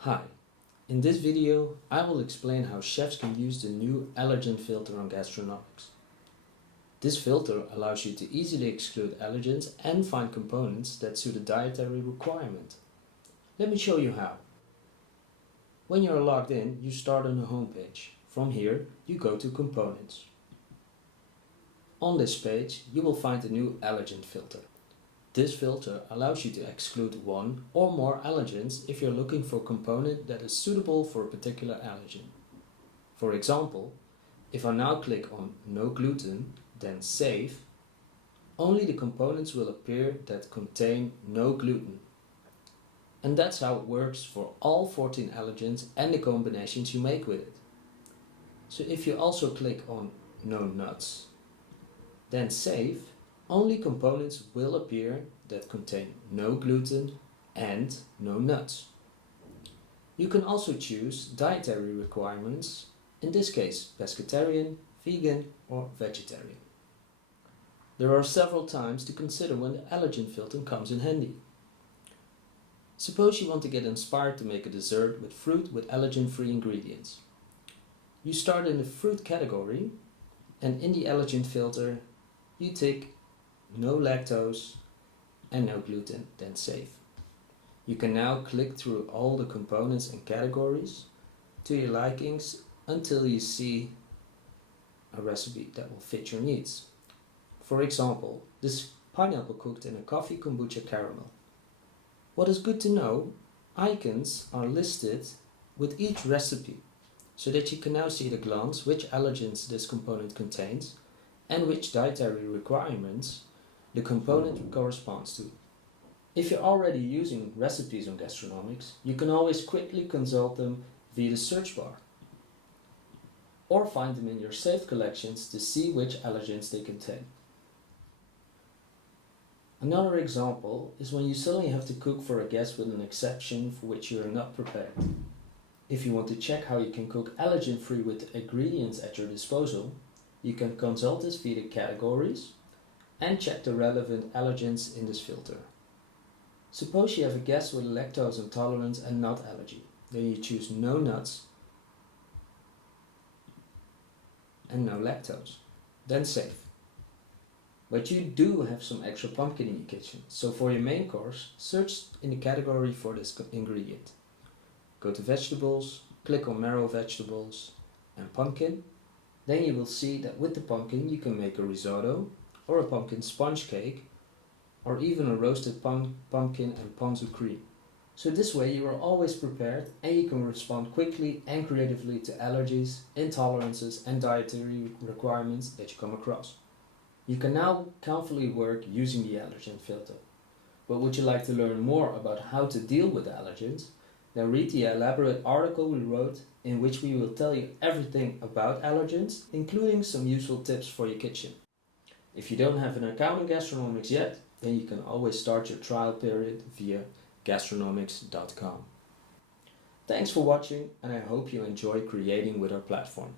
Hi, in this video I will explain how chefs can use the new allergen filter on Gastronomixs. This filter allows you to easily exclude allergens and find components that suit a dietary requirement. Let me show you how. When you are logged in, you start on the home page. From here, you go to Components. On this page, you will find the new allergen filter. This filter allows you to exclude one or more allergens if you're looking for a component that is suitable for a particular allergen. For example, if I now click on No Gluten, then Save, only the components will appear that contain no gluten. And that's how it works for all 14 allergens and the combinations you make with it. So if you also click on No Nuts, then Save, only components will appear that contain no gluten and no nuts. You can also choose dietary requirements, in this case pescatarian, vegan or vegetarian. There are several times to consider when the allergen filter comes in handy. Suppose you want to get inspired to make a dessert with fruit with allergen-free ingredients. You start in the fruit category and in the allergen filter you tick no lactose and no gluten, then Save. You can now click through all the components and categories to your likings until you see a recipe that will fit your needs. For example, this pineapple cooked in a coffee kombucha caramel. What is good to know, icons are listed with each recipe so that you can now see at a glance which allergens this component contains and which dietary requirements the component corresponds to. If you're already using recipes on Gastronomixs, you can always quickly consult them via the search bar or find them in your saved collections to see which allergens they contain. Another example is when you suddenly have to cook for a guest with an exception for which you are not prepared. If you want to check how you can cook allergen-free with the ingredients at your disposal, you can consult this via the categories and check the relevant allergens in this filter. Suppose you have a guest with a lactose intolerance and nut allergy. Then you choose no nuts and no lactose. Then Save. But you do have some extra pumpkin in your kitchen, so for your main course, search in the category for this ingredient. Go to Vegetables, click on Marrow Vegetables and Pumpkin. Then you will see that with the pumpkin you can make a risotto or a pumpkin sponge cake or even a roasted pumpkin and ponzu cream. So this way you are always prepared and you can respond quickly and creatively to allergies, intolerances and dietary requirements that you come across. You can now comfortably work using the allergen filter. But would you like to learn more about how to deal with allergens? Then read the elaborate article we wrote in which we will tell you everything about allergens, including some useful tips for your kitchen. If you don't have an account on Gastronomixs yet, then you can always start your trial period via gastronomixs.com. Thanks for watching and I hope you enjoy creating with our platform.